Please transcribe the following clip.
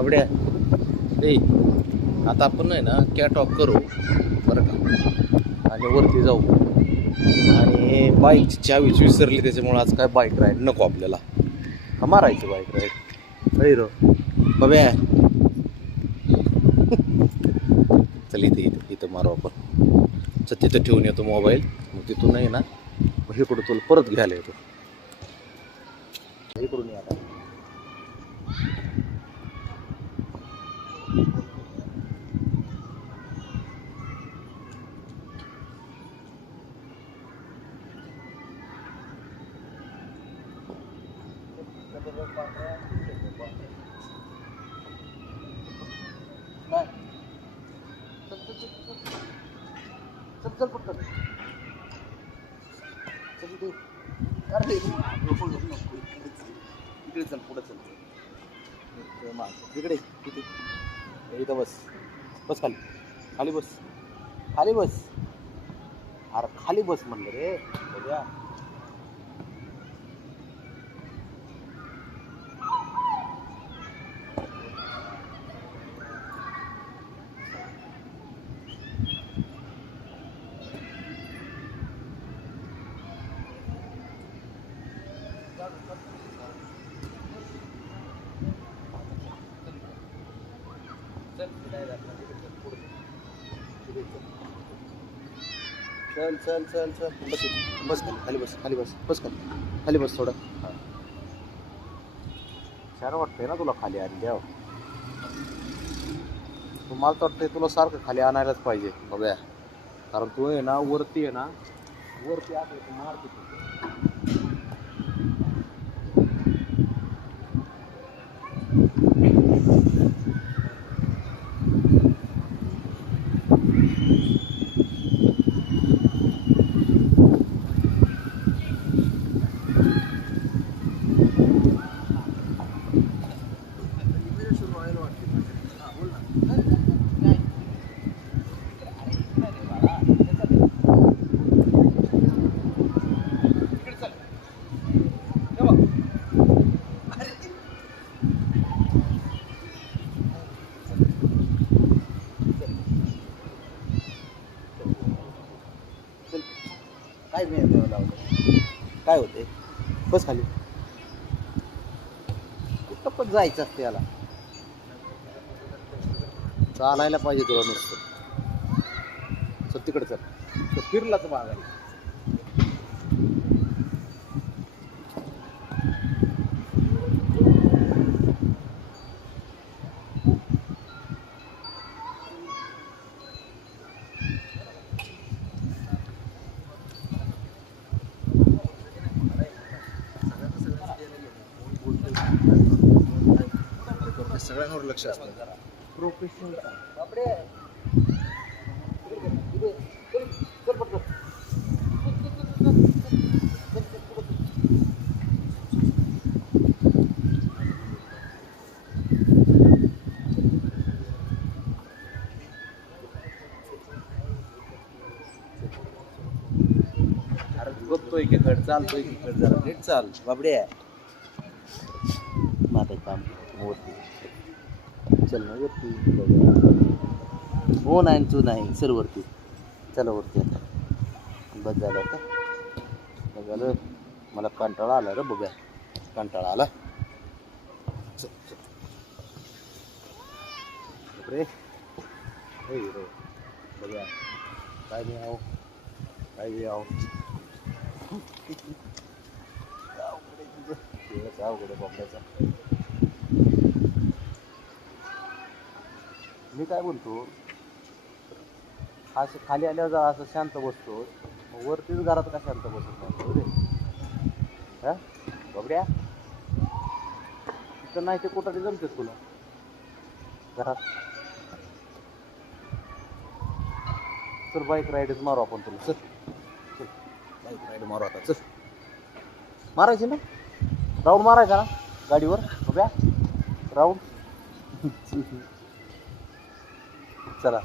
बाबड्या. ए आता आपण आहे ना कॅट ऑफ करू बरं का? आणि वरती जाऊ. आणि बाईकची चावीच विसरली त्याच्यामुळे आज काय बाईक राईड नको आपल्याला. का मारायची बाईक राईड हिरो बाब्या. चल इथे इथे इथं मारू आपण. चल तिथं ठेवून येतो मोबाईल मग तिथून आहे ना मग इकडं तुला परत घ्यायला येतो. इकडून ये तिकडे चल चल चल इकडे चल पुढे चल तिकडे तिथे इथं बस बस खाली खाली बस खाली बस अरे खाली बस म्हणलं रे बघ्या चल चल चल चल. बस. बस खाली खाली बस खाली बस. बस खाली खाली बस थोडं. हां छान वाटतंय ना तुला खाली आणल्यावर तुम्हाला तर वाटतंय तुला सारखं खाली आणायलाच पाहिजे बघूया. कारण तू आहे ना वरती आहे ना वरती आहे तू मारतो तू. काय मी लावलं? काय होते बस खाली. कुठं पण जायचं असते याला. चालायला पाहिजे तुला नुसतं. चल तिकडे चल. तो फिरलाच मागायला. सगळ्यांवर लक्ष असतं. प्रोफेशनल अरे बघतोय की कड चालतोय की कड जरा नीट चाल. बाबडे माझं काम वरती चल ना वरती हो नाही तू नाही सर वरती. चला वरती आता. बस झालं का बस झालं. मला कंटाळा आला रे बघा कंटाळा आला. चल, रे बघा काय नाही आहो. काय बी आहो. अवघड आहे तुझं. वेळच अवघड मी काय बोलतो असं खाली आल्यावर जरा असं शांत बसतो. मग वरतीच घरात का शांत बसत नाही? बरोबर आहे? हा? तिथं नाही ते कुठं ते जमते तुला? घरात? चल बाईक राईडच मारू आपण तुला. चल. चल. बाईक राईड मारू आता. चल. मारायची ना? राऊंड मारायचा ना? गाडीवर? बघ्या राऊंड? चला